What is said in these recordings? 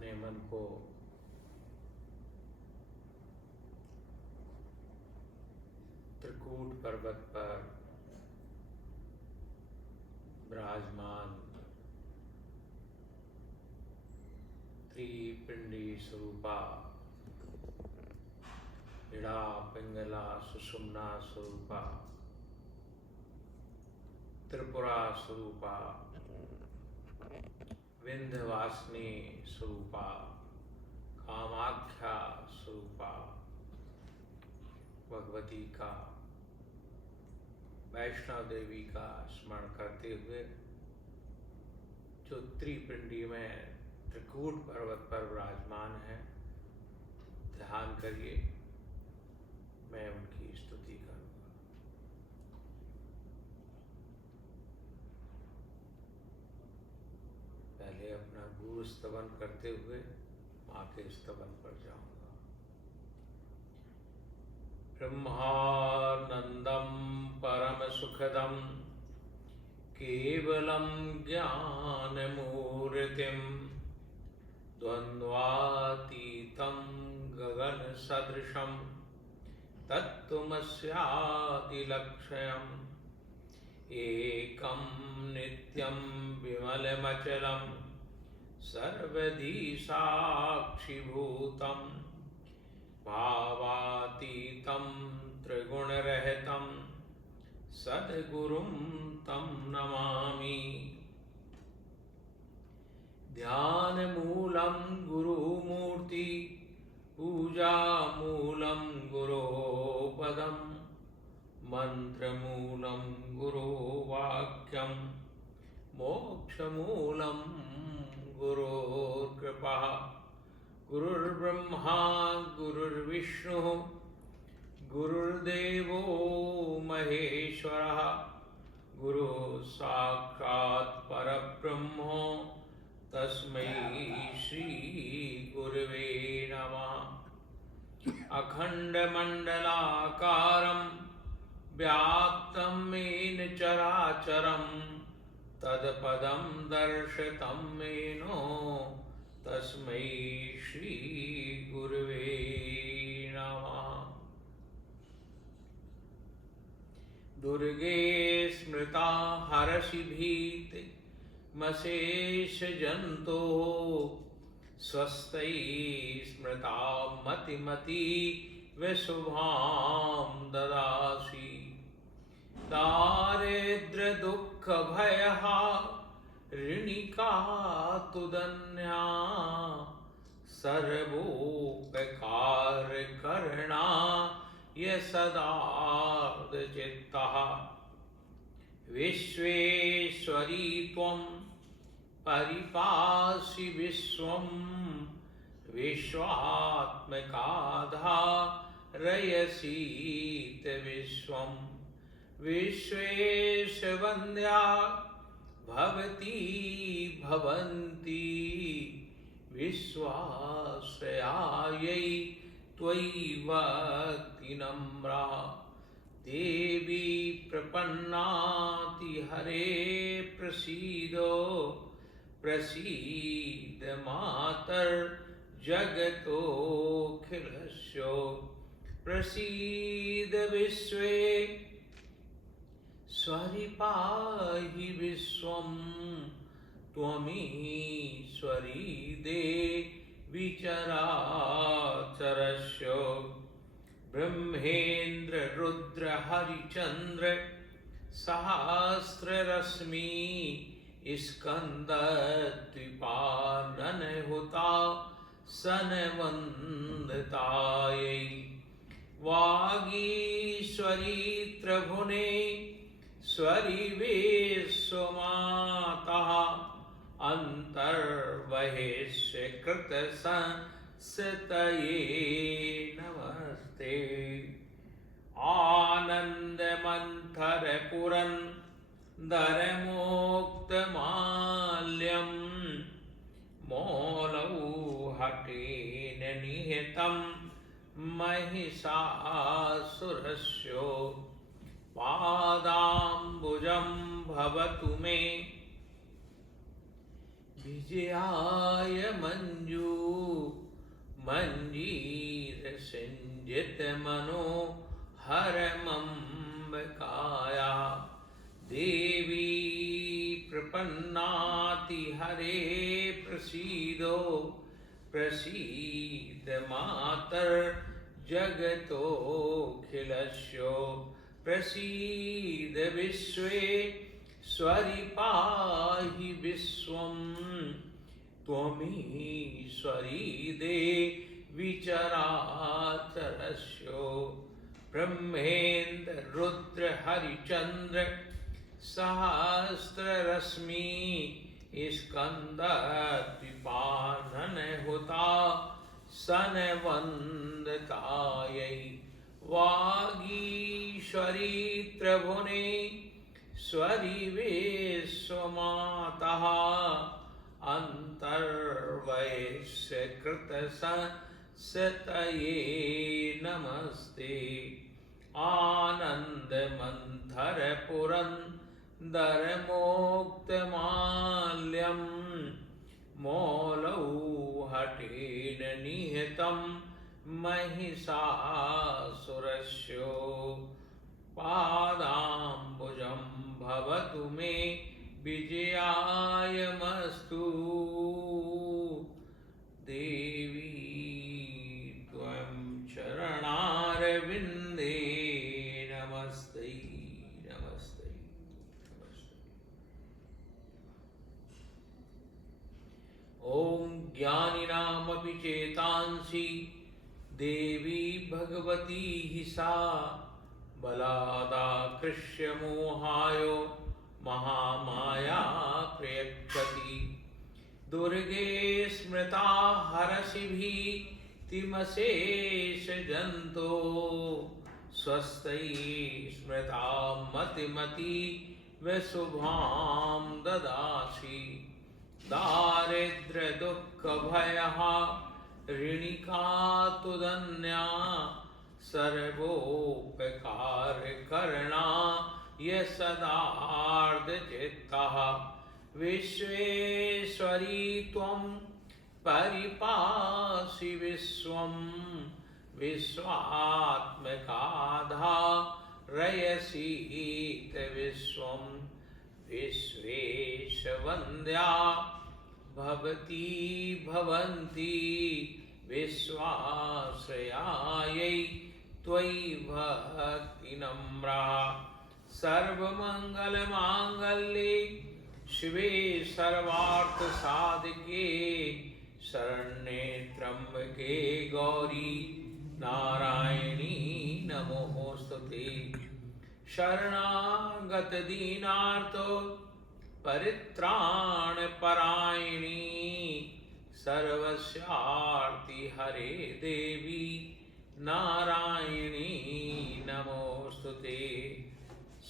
अपने मन को त्रिकूट पर्वत पर विराजमान त्रिपिंडी स्वरूपा इड़ा पिंगला सुषुम्ना स्वरूपा त्रिपुरा स्वरूपा विंध्यवासिनी स्वरूपा कामाख्या स्वरूपा भगवती का वैष्णव देवी का स्मरण करते हुए जो त्रिपिंडी में त्रिकूट पर्वत पर विराजमान है, ध्यान करिए। मैं उनकी स्तुति करूंगा। पहले अपना गुरु स्तवन करते हुए माँ के स्तवन पर जाऊंगा। ब्रह्मानंदम परम सुखदम केवलम ज्ञानमूर्तिम द्वन्द्वातीतं गगन सदृशं तत्त्वमस्यादिलक्ष्यम् एकं नित्यं विमलमचलं सर्वधी साक्षिभूतं भावातीतं त्रिगुणरहितं सद्गुरुं तं नमामि। ध्यानमूलं गुरुमूर्ति पूजामूलं गुरोपदं मन्त्रमूलं गुरुवाक्यं मोक्षमूलं गुरोर्कृपा। गुरुर्ब्रह्मा गुरुर्विष्णुः गुरुर्देवो महेश्वरः गुरुः साक्षात् परब्रह्म तस्मै श्री गुरवे नमः। अखण्डमण्डलाकारं व्याप्तं येन चराचरं तत्पदं दर्शितं येन तस्मै श्री गुरवे नमः। दुर्गे स्मृता हरषि भीति मशेष जंतो स्वस्ति स्मृता मतिमति विशुभां ददासि। दारिद्र दुख भयहा ऋणिका तुदन्या सर्वोपकार करना ये सदार्थ चित्तः। विश्वेश्वरी त्वं परिपासि विश्वं विश्वात्मकाधारयसीत विश्वं। विश्वेशवन्द्या भवती भवन्ति विश्वाश्रयायै त्वयि भक्ति नम्रा। देवी प्रपन्नाति हरे प्रसीदो प्रसीद मातर जगतोऽखिलस्य। प्रसीद विश्वे स्वरिपाहि विश्वं त्वमीश्वरी देवी चराचरस्य। ब्रह्मेन्द्र रुद्र हरिचंद्र सहस्ररश्मि स्कंदद्विपानन हुता सनवंदतायै। वागीश्वरी त्रिभुवने स्वरी विश्वमातः अंतर्बहिष्य कृत संस्तये नमस्ते। आनंद मंथर पुरंदर मोक्त माल्यम मौलौहटेन निहतं महिषासुरस्य। पादाम्बुजं भवतु मे विजयाय मंजू मंजीर सिंजित मनो हर मम्बकाया देवी प्रपन्नाति हरे प्रसीदो प्रसीद मातर जगतोऽखिलस्यो प्रसीद विश्वेश्वरि पाहि विश्वं त्वमीश्वरी देवी चराचरस्यो ब्रह्मेन्द्र रुद्र हरिचंद्र सहस्ररश्मि स्कंदद्विपानन हुता सनवंदतायै वागीश्वरी त्रिभुवनेश्वरी विश्वमाता अंतर्वैश्य कृतसंसतये नमस्ते आनंद मंथर पुरंदर मोक्तमाल्यम मौलौहटेन निहतं महिषासुरस्यो पादाम्बुजं भवतु मे विजयायमस्तु देवी त्वं चरणारविन्दे नमस्ते नमस्ते नमस्ते। ॐ ज्ञानिनामपि चेतांसि देवी भगवती हि सा बलादाकृष्य मोहाय महामाया प्रयच्छति दुर्गे स्मृता हरसि भीतिमशेषजन्तो स्वस्ति स्मृता मतिमती शुभां ददासि दारिद्र्य दुःख भयः ऋणिका तुदन्या सर्वोपकारकरणा ये सदार्धचित्तः विश्वेश्वरी त्वं परिपासि विश्वं विश्वात्मकाधारयसीत विश्वं विश्वेशवन्द्या भवती भवन्ति विश्वाश्रयायै त्वयि भक्तिनम्रा सर्वमङ्गलमाङ्गल्ये शिवे सर्वार्थसाधिके शरण्ये त्र्यम्बके गौरी नारायणी नमोस्तुते शरणागत दीनार्तो परित्राणपरायणी सर्वस्यार्ति हरे देवी नारायणी नमोस्तुते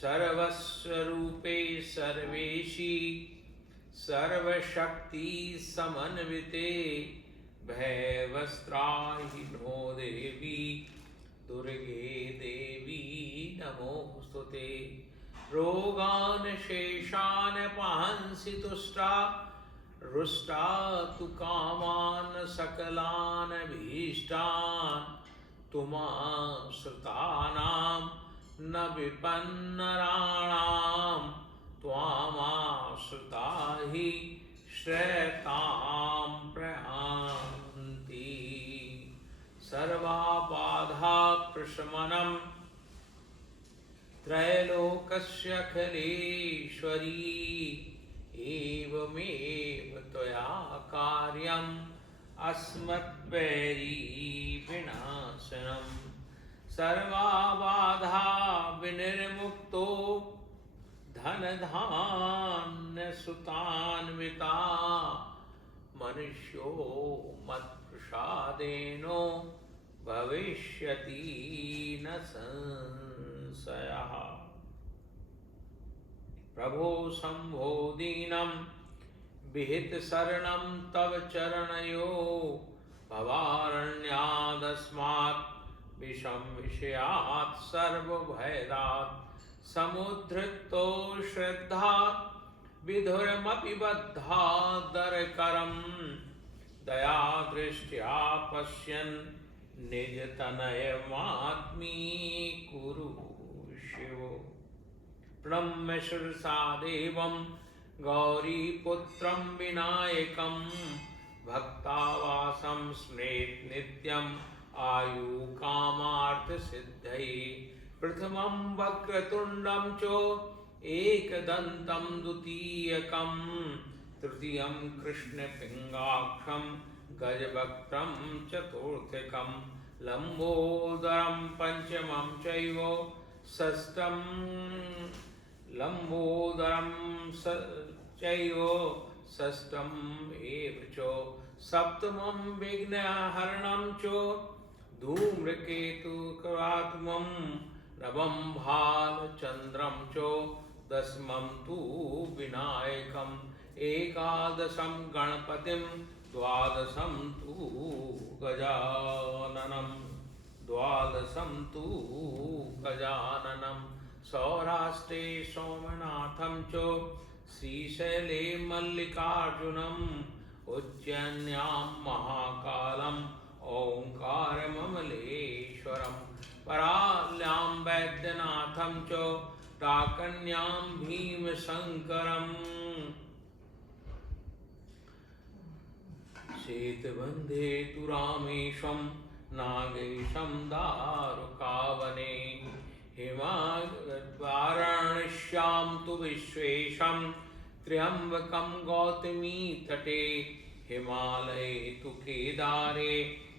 सर्वस्वरूपे सर्वेशी सर्वशक्ति समन्विते भयवस्त्राहि नो देवी दुर्गे देवी नमोस्तुते रोगान् शेषान् पांसि तुष्टा रुष्टा तु कामान् सकलान् भीष्टान् तुमाश्रितानां न विपन्नराणां त्वामाश्रिता हि श्रेतां प्रयान्ति सर्वाबाधा प्रशमनं त्रैलोकस्य अखिलेश्वरी एवमेव त्वया कार्यम् अस्मद्वैरी विनाशनम् सर्वाबाधा विनिर्मुक्तो धनधान्यसुतान्विता मनुष्यो मत्प्रसादेनो भविष्यति न संशयः। प्रभो शम्भो दीनं विहित शरणं तव चरणयो भवारण्यादस्मात् विषम विषयात् सर्वभयदात् समुद्धृतो श्रद्धा विधुरमपि बद्धादरकरं दया दृष्ट्या पश्यन् निजतनयमात्मीकुरु शिवो। प्रणम्य शिरसा देवं गौरीपुत्रं विनायकं भक्तावासं स्मरेत् नित्यं आयुकामार्थसिद्धये। प्रथमं वक्रतुण्डं च एकदन्तं द्वितीयकं तृतीयं कृष्णपिङ्गाक्षं गजवक्त्रं चतुर्थकं लम्बोदरं पंचमं चैव षष्ठं षष्ठम् एव च सप्तमं विघ्नहरणं च धूम्रकेतुकरात्मं नवं भालचन्द्रं च दशमं तु विनायकम् एकादशं गणपतिं द्वादशं तु गजाननं सौराष्ट्रे सोमनाथं च श्रीशैले मल्लिकार्जुनम् उज्जयिन्यां महाकालम् ओंकारममलेश्वरं पराल्यां वैद्यनाथं च डाकन्यां भीमशङ्करम् शेतबन्धे तु रामेशं नागेशं दारुकावने वाराणस्यां तु विश्वेशं त्र्यम्बकं गौतमी तटे हिमालये तु केदारे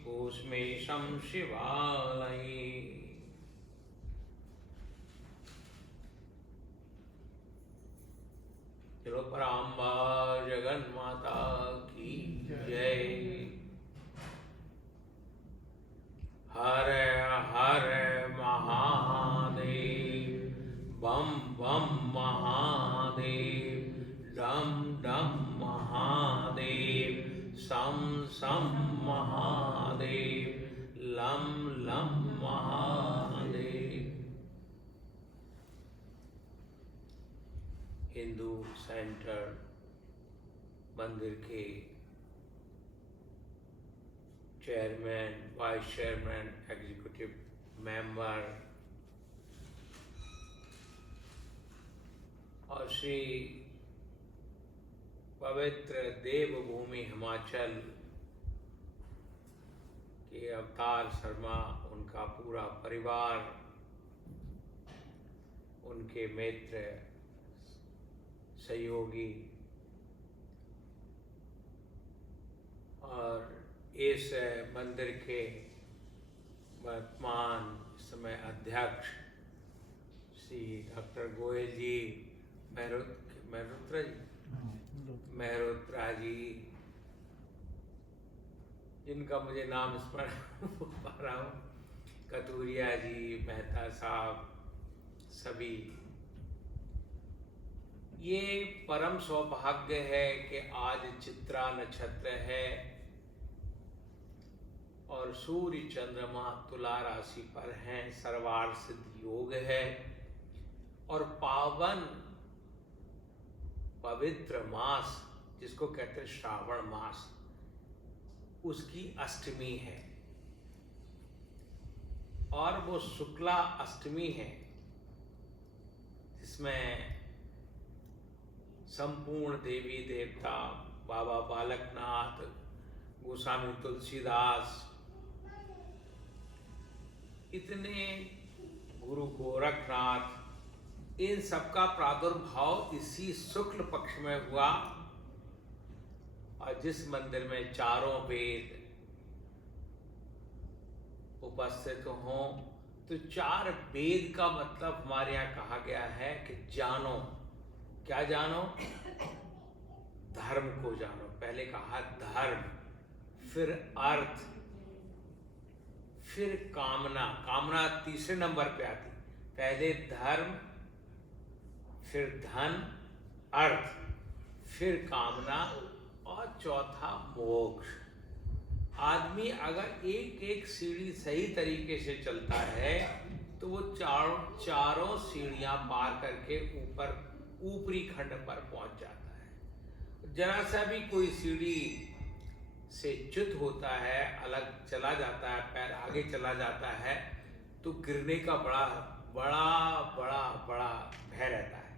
भूष्मेशं शिवालये। चलो पराम्बा जगन्माता की जय। हर हर महादेव बम बम महादेव डम डम महादेव सम सम महादेव लम लम महादेव। हिंदू सेंटर मंदिर के chairman, vice chairman, executive member और श्री पवित्र देवभूमि हिमाचल के अवतार शर्मा, उनका पूरा परिवार, उनके मित्र, सहयोगी और इस मंदिर के वर्तमान समय अध्यक्ष श्री डॉक्टर गोयल जी, मेहरोत्रा जी, जिनका मुझे नाम स्मरण हो पा रहा हूँ, कतूरिया जी, मेहता साहब, सभी। ये परम सौभाग्य है कि आज चित्रा नक्षत्र है और सूर्य चंद्रमा तुला राशि पर हैं, सर्वार सिद्ध योग है और पावन पवित्र मास जिसको कहते हैं श्रावण मास, उसकी अष्टमी है और वो शुक्ला अष्टमी है, जिसमें संपूर्ण देवी देवता, बाबा बालकनाथ, गोस्वामी तुलसीदास, इतने गुरु गोरखनाथ, इन सबका प्रादुर्भाव इसी शुक्ल पक्ष में हुआ। और जिस मंदिर में चारों वेद उपस्थित हों, तो चार वेद का मतलब हमारे यहाँ कहा गया है कि जानो। क्या जानो? धर्म को जानो। पहले कहा धर्म, फिर अर्थ, फिर कामना। कामना तीसरे नंबर पे आती। पहले धर्म, फिर धन, अर्थ, फिर कामना और चौथा मोक्ष। आदमी अगर एक एक सीढ़ी सही तरीके से चलता है तो वो चारों सीढ़ियां पार करके ऊपर ऊपरी खंड पर पहुंच जाता है। जरा सा भी कोई सीढ़ी से च्युत होता है, अलग चला जाता है, पैर आगे चला जाता है, तो गिरने का बड़ा बड़ा बड़ा बड़ा भय रहता है।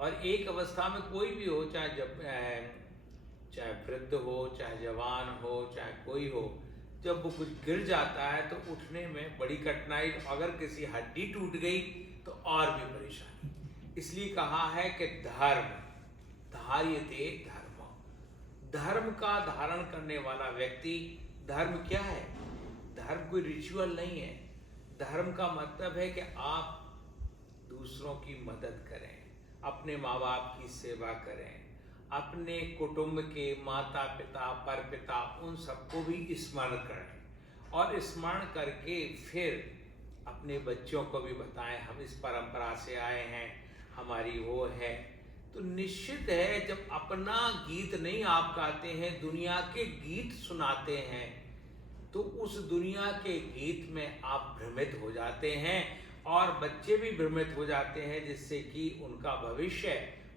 और एक अवस्था में कोई भी हो, चाहे वृद्ध हो, चाहे जवान हो, चाहे कोई हो, जब वो कुछ गिर जाता है तो उठने में बड़ी कठिनाई, अगर किसी हड्डी टूट गई तो और भी परेशानी। इसलिए कहा है कि धर्म धार्यते धर्म, धर्म का धारण करने वाला व्यक्ति, धर्म क्या है? धर्म कोई रिचुअल नहीं है। धर्म का मतलब है कि आप दूसरों की मदद करें, अपने माँ बाप की सेवा करें, अपने कुटुंब के माता पिता परपिता उन सबको भी स्मरण करें, और स्मरण करके फिर अपने बच्चों को भी बताएं हम इस परंपरा से आए हैं, हमारी वो है। तो निश्चित है, जब अपना गीत नहीं आप गाते हैं, दुनिया के गीत सुनाते हैं, तो उस दुनिया के गीत में आप भ्रमित हो जाते हैं और बच्चे भी भ्रमित हो जाते हैं, जिससे कि उनका भविष्य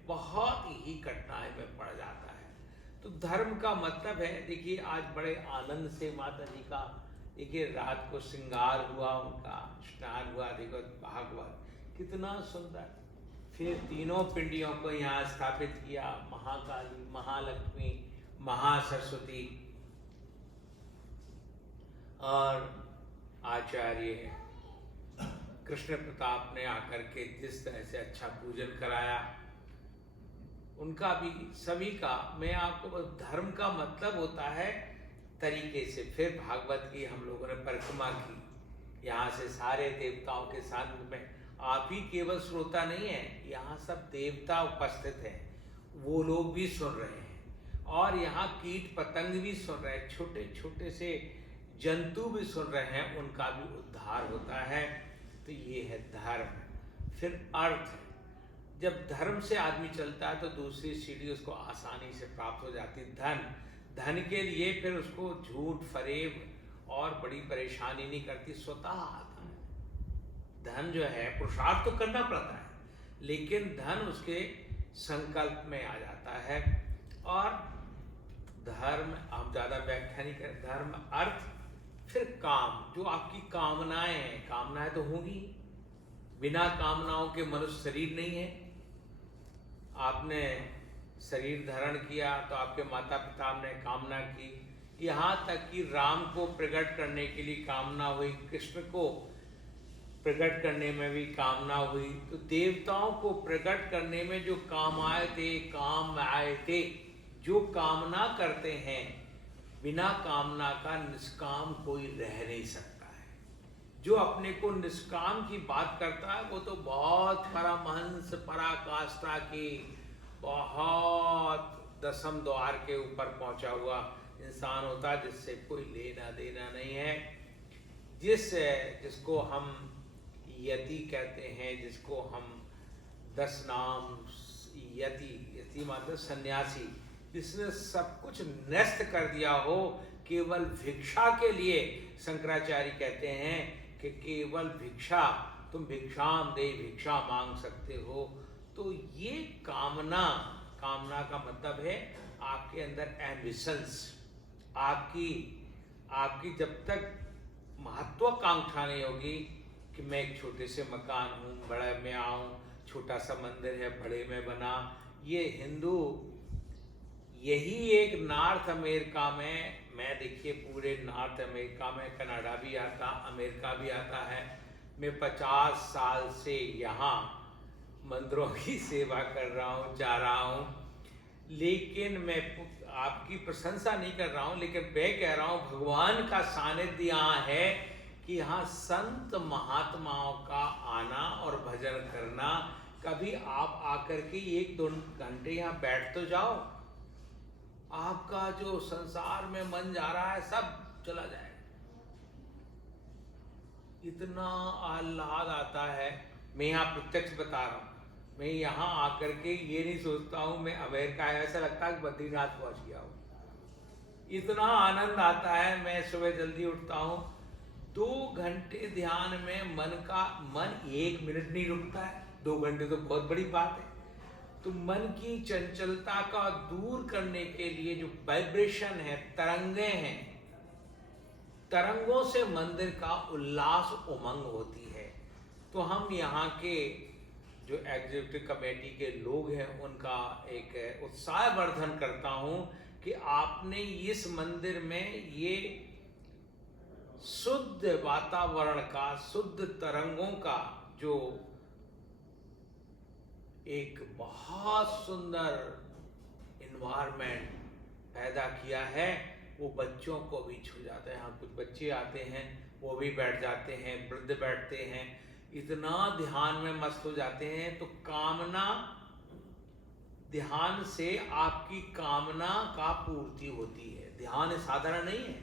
बहुत ही कठिनाई में पड़ जाता है। तो धर्म का मतलब है, देखिए आज बड़े आनंद से माता जी का, देखिए रात को श्रृंगार हुआ, उनका स्नान हुआ, देखो भागवत कितना सुंदर। फिर तीनों पिंडियों को यहाँ स्थापित किया, महाकाली, महालक्ष्मी, महासरस्वती और आचार्य कृष्ण प्रताप ने आकर के जिस तरह से अच्छा पूजन कराया, उनका भी सभी का। मैं आपको, धर्म का मतलब होता है तरीके से। फिर भागवत की हम लोगों ने परिक्रमा की, यहाँ से सारे देवताओं के साथ में, आप ही केवल श्रोता नहीं है, यहाँ सब देवता उपस्थित हैं, वो लोग भी सुन रहे हैं, और यहाँ कीट पतंग भी सुन रहे हैं, छोटे छोटे से जंतु भी सुन रहे हैं, उनका भी उद्धार होता है। तो ये है धर्म। फिर अर्थ, जब धर्म से आदमी चलता है तो दूसरी सीढ़ी उसको आसानी से प्राप्त हो जाती है। धन, धन के लिए फिर उसको झूठ फरेब और बड़ी परेशानी नहीं करती, स्वतः आता है। धन जो है पुरुषार्थ तो करना पड़ता है, लेकिन धन उसके संकल्प में आ जाता है। और धर्म, हम ज़्यादा व्याख्या नहीं करें, धर्म अर्थ, फिर काम, जो आपकी कामनाएं हैं, कामनाएं तो होंगी, बिना कामनाओं के मनुष्य शरीर नहीं है। आपने शरीर धारण किया तो आपके माता पिता ने कामना की, यहाँ तक कि राम को प्रकट करने के लिए कामना हुई, कृष्ण को प्रकट करने में भी कामना हुई। तो देवताओं को प्रकट करने में जो काम आए थे, जो कामना करते हैं, बिना कामना का निष्काम कोई रह नहीं सकता है। जो अपने को निष्काम की बात करता है वो तो बहुत परमहंस पराकाष्ठा की, बहुत दसम द्वार के ऊपर पहुंचा हुआ इंसान होता है, जिससे कोई लेना देना नहीं है। जिसको हम यति कहते हैं, जिसको हम 10 नाम यति मतलब सन्यासी, जिसने सब कुछ नष्ट कर दिया हो केवल भिक्षा के लिए। शंकराचार्य कहते हैं कि केवल भिक्षा, तुम भिक्षाम दे, भिक्षा मांग सकते हो। तो ये कामना का मतलब है आपके अंदर एम्बिशंस, आपकी जब तक महत्वाकांक्षा नहीं होगी कि मैं एक छोटे से मकान हूँ, बड़े में आऊँ, छोटा सा मंदिर है, बड़े में बना। ये हिंदू, यही एक नॉर्थ अमेरिका में, मैं देखिए पूरे नॉर्थ अमेरिका में, कनाडा भी आता, अमेरिका भी आता है। मैं 50 साल से यहाँ मंदिरों की सेवा कर रहा हूँ, जा रहा हूँ। लेकिन मैं आपकी प्रशंसा नहीं कर रहा हूँ, लेकिन मैं कह रहा हूँ भगवान का सानिध्य यहाँ है कि यहाँ संत महात्माओं का आना और भजन करना। कभी आप आकर के 1-2 घंटे यहाँ बैठ तो जाओ, आपका जो संसार में मन जा रहा है सब चला जाएगा। इतना आह्लाद आता है, मैं यहाँ प्रत्यक्ष बता रहा हूँ। मैं यहाँ आकर के ये नहीं सोचता हूँ मैं अमेरिका है, ऐसा लगता है कि बद्रीनाथ पहुँच गया हूँ। इतना आनंद आता है। मैं सुबह जल्दी उठता हूँ, 2 घंटे ध्यान में मन 1 मिनट नहीं रुकता है। 2 घंटे तो बहुत बड़ी बात है। तो मन की चंचलता का दूर करने के लिए जो वाइब्रेशन है, तरंगे हैं, तरंगों से मंदिर का उल्लास उमंग होती है। तो हम यहाँ के जो एग्जीक्यूटिव कमेटी के लोग हैं उनका एक उत्साह वर्धन करता हूँ कि आपने इस मंदिर में ये शुद्ध वातावरण का, शुद्ध तरंगों का जो एक बहुत सुंदर इन्वायरमेंट पैदा किया है, वो बच्चों को भी छू जाता है। यहाँ कुछ बच्चे आते हैं, वो भी बैठ जाते हैं, वृद्ध बैठते हैं, इतना ध्यान में मस्त हो जाते हैं। तो कामना, ध्यान से आपकी कामना का पूर्ति होती है। ध्यान साधारण नहीं है,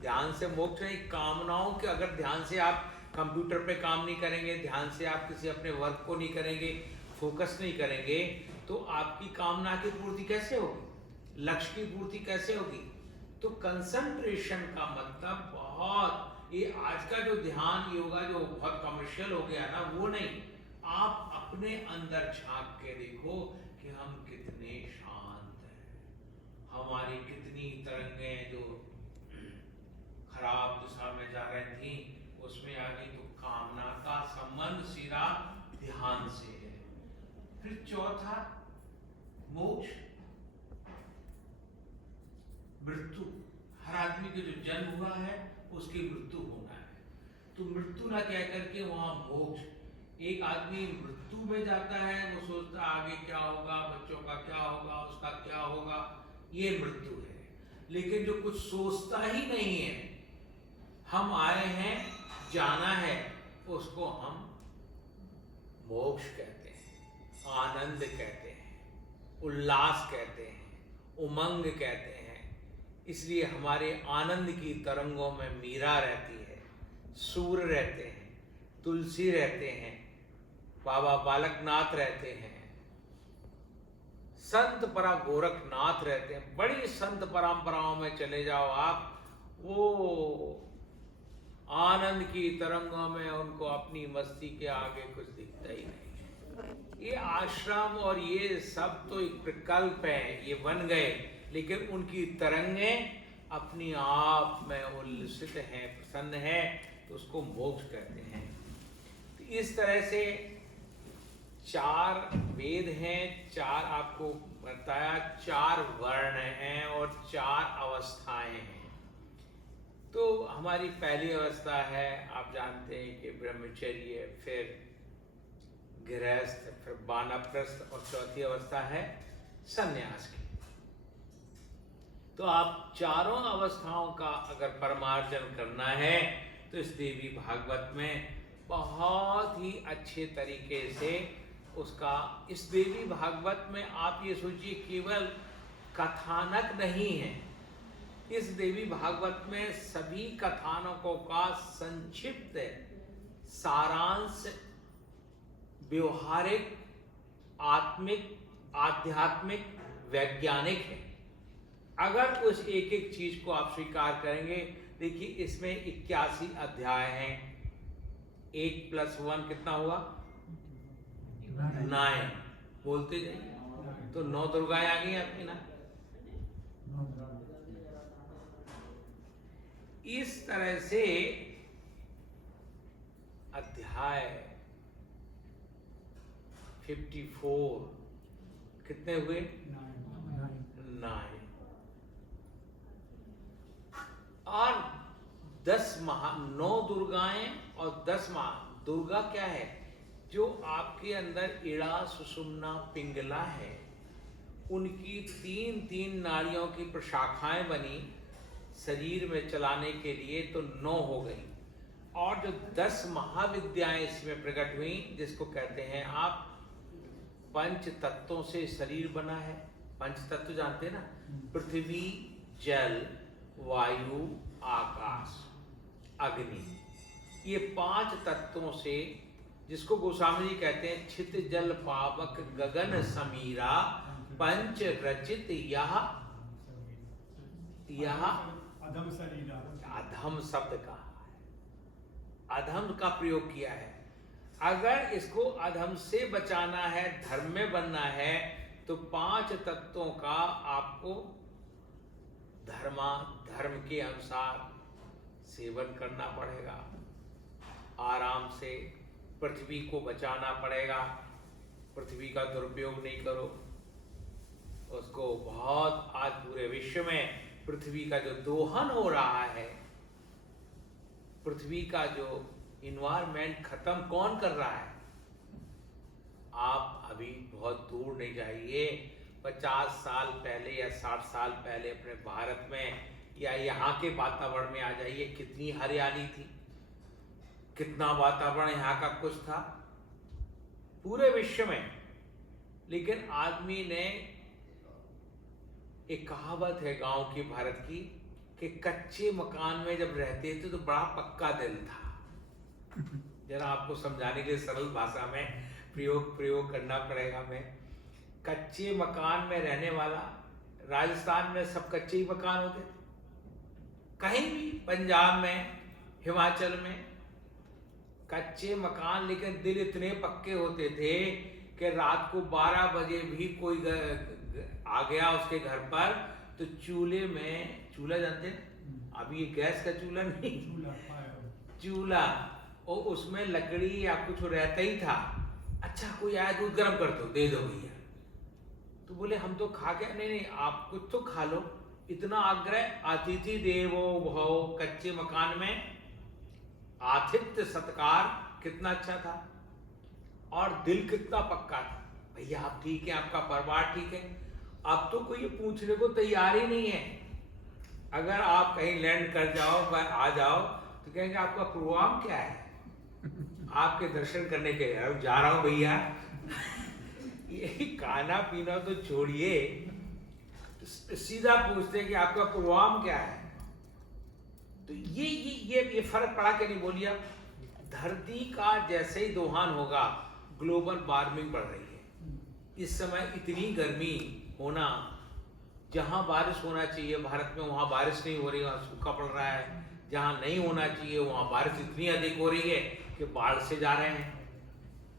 ध्यान से मोक्ष नहीं। कामनाओं के, अगर ध्यान से आप कंप्यूटर पे काम नहीं करेंगे, ध्यान से आप किसी अपने वर्क को नहीं करेंगे, फोकस नहीं करेंगे, तो आपकी कामना की पूर्ति कैसे होगी, लक्ष्य की पूर्ति कैसे होगी। तो कंसंट्रेशन का मतलब बहुत, ये आज का जो ध्यान योगा जो बहुत कमर्शियल हो गया ना, वो नहीं। आप अपने अंदर झांक के देखो कि हम कितने शांत हैं, हमारी कितनी तरंगें जो खराब दिशा में जा रही थी उसमें आ गई। तो कामना का संबंध सीधा ध्यान से है। फिर चौथा, मोक्ष, मृत्यु। हर आदमी के जो जन्म हुआ है उसकी मृत्यु होना है, तो मृत्यु ना कह करके वहां मोक्ष। एक आदमी मृत्यु में जाता है, वो सोचता आगे क्या होगा, बच्चों का क्या होगा, उसका क्या होगा, ये मृत्यु है। लेकिन जो कुछ सोचता ही नहीं है, हम आए हैं, जाना है, उसको हम मोक्ष कहते हैं, आनंद कहते हैं, उल्लास कहते हैं, उमंग कहते हैं। इसलिए हमारे आनंद की तरंगों में मीरा रहती है, सूर रहते हैं, तुलसी रहते हैं, बाबा बालकनाथ रहते हैं, संत परा गोरखनाथ रहते हैं। बड़ी संत परंपराओं में चले जाओ आप, वो आनंद की तरंगों में उनको अपनी मस्ती के आगे कुछ दिखता ही नहीं है। ये आश्रम और ये सब तो एक प्रकल्प है, ये बन गए, लेकिन उनकी तरंगें अपनी आप में उल्लसित हैं, प्रसन्न हैं, तो उसको मोक्ष कहते हैं। तो इस तरह से 4 वेद हैं, 4 आपको बताया, 4 वर्ण हैं और 4 अवस्थाएं हैं। तो हमारी पहली अवस्था है, आप जानते हैं कि ब्रह्मचर्य, फिर गृहस्थ, फिर वानप्रस्थ, और चौथी अवस्था है संन्यास की। तो आप चारों अवस्थाओं का अगर परमार्जन करना है तो इस देवी भागवत में बहुत ही अच्छे तरीके से उसका, इस देवी भागवत में आप ये सोचिए केवल कथानक नहीं है, इस देवी भागवत में सभी कथानकों का संक्षिप्त सारांश व्यवहारिक, आत्मिक, आध्यात्मिक, वैज्ञानिक है। अगर उस एक एक चीज को आप स्वीकार करेंगे, देखिए इसमें 81 अध्याय हैं, 8 + 1 कितना हुआ, 9, बोलते जाइए, तो 9 दुर्गाएं आ गई आपकी ना। इस तरह से अध्याय 54 कितने हुए, 9, और 9 दुर्गाएं और 10 मां। दुर्गा क्या है, जो आपके अंदर इड़ा, सुषुम्ना, पिंगला है, उनकी 3-3 नाड़ियों की प्रशाखाएं बनी शरीर में चलाने के लिए, तो 9 हो गई। और जो 10 महाविद्याएं इसमें प्रकट हुई, जिसको कहते हैं आप पंच तत्वों से शरीर बना है। पंच तत्व जानते हैं ना, पृथ्वी, जल, वायु, आकाश, अग्नि, ये 5 तत्वों से, जिसको गोस्वामी जी कहते हैं छित जल पावक गगन समीरा पंच रचित यह अधम शरीर, अधम शब्द कहा है, अधम का प्रयोग किया है। अगर इसको अधम से बचाना है, धर्म में बनना है, तो 5 तत्वों का आपको धर्म के अनुसार सेवन करना पड़ेगा। आराम से पृथ्वी को बचाना पड़ेगा, पृथ्वी का दुरुपयोग नहीं करो उसको। बहुत आज पूरे विश्व में पृथ्वी का जो दोहन हो रहा है, पृथ्वी का जो इन्वायरमेंट खत्म कौन कर रहा है? आप अभी बहुत दूर नहीं जाइए, 50 साल पहले या 60 साल पहले अपने भारत में या यहाँ के वातावरण में आ जाइए, कितनी हरियाली थी, कितना वातावरण यहाँ का कुछ था पूरे विश्व में। लेकिन आदमी ने, एक कहावत है गांव की भारत की, कि कच्चे मकान में जब रहते थे तो बड़ा पक्का दिल था। जरा आपको समझाने के लिए सरल भाषा में प्रयोग करना पड़ेगा। मैं कच्चे मकान में रहने वाला, राजस्थान में सब कच्चे ही मकान होते थे, कहीं भी पंजाब में, हिमाचल में कच्चे मकान, लेकिन दिल इतने पक्के होते थे कि रात को 12 बजे भी कोई आ गया उसके घर पर तो चूल्हे में, चूल्हा जानते हैं अभी ये गैस का चूल्हा नहीं, चूल्हा, और उसमें लकड़ी या कुछ रहता ही था। अच्छा कोई आया दूध गर्म कर दो, दे दो भैया, तो बोले हम तो खा के, नहीं आप कुछ तो खा लो। इतना आग्रह, अतिथि देवो भव, कच्चे मकान में आतिथ्य सत्कार कितना अच्छा था, और दिल कितना पक्का था, भैया आप ठीक है, आपका परिवार ठीक है। अब तो कोई पूछने को तैयार ही नहीं है। अगर आप कहीं लैंड कर जाओ, आ जाओ, तो कहेंगे आपका प्रोग्राम क्या है, आपके दर्शन करने के जा रहा हूं भैया। ये खाना पीना तो छोड़िए, सीधा पूछते हैं कि आपका प्रोग्राम क्या है। तो ये फर्क पड़ा कि नहीं बोलिए। धरती का जैसे ही दोहन होगा, ग्लोबल वार्मिंग बढ़ रही है। इस समय इतनी गर्मी होना, जहां बारिश होना चाहिए भारत में वहां बारिश नहीं हो रही, वहां सूखा पड़ रहा है। जहां नहीं होना चाहिए वहां बारिश इतनी अधिक हो रही है कि बाढ़ से जा रहे हैं।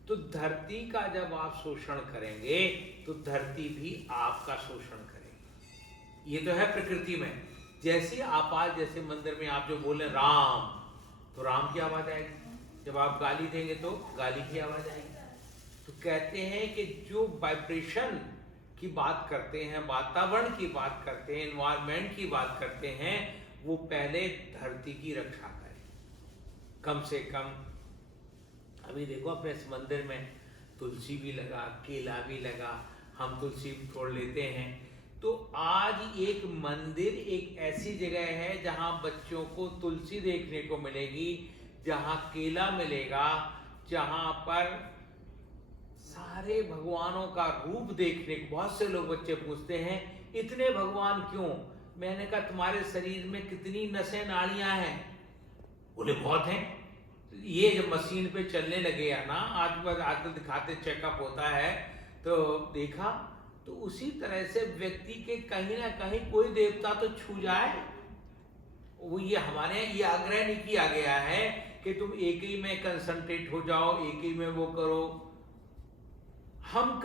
तो धरती का जब आप शोषण करेंगे तो धरती भी आपका शोषण करेगी। ये तो है प्रकृति में। जैसे आप आज जैसे मंदिर में आप जो बोले राम, तो राम की आवाज आएगी, जब आप गाली देंगे तो गाली की आवाज आएगी। तो कहते हैं कि जो वाइब्रेशन की बात करते हैं, वातावरण की बात करते हैं, एनवायरनमेंट की बात करते हैं, वो पहले धरती की रक्षा करें। कम से कम अभी देखो अपने इस मंदिर में तुलसी भी लगा, केला भी लगा, हम तुलसी तोड़ लेते हैं। तो आज एक मंदिर एक ऐसी जगह है जहां बच्चों को तुलसी देखने को मिलेगी, जहां केला मिलेगा, जहां पर सारे भगवानों का रूप देखने को। बहुत से लोग बच्चे पूछते हैं इतने भगवान क्यों? मैंने कहा तुम्हारे शरीर में कितनी नसें नाड़ियां हैं? बोले बहुत हैं। ये जब मशीन पे चलने लगे या ना, आजकल दिखाते चेकअप होता है, तो देखा तो उसी तरह से व्यक्ति के कहीं ना कहीं कोई देवता तो छू जाए। वो ये हमारे ये आग्रह नहीं किया गया है कि तुम एक ही में कंसंट्रेट हो जाओ, एक ही में वो करो। हम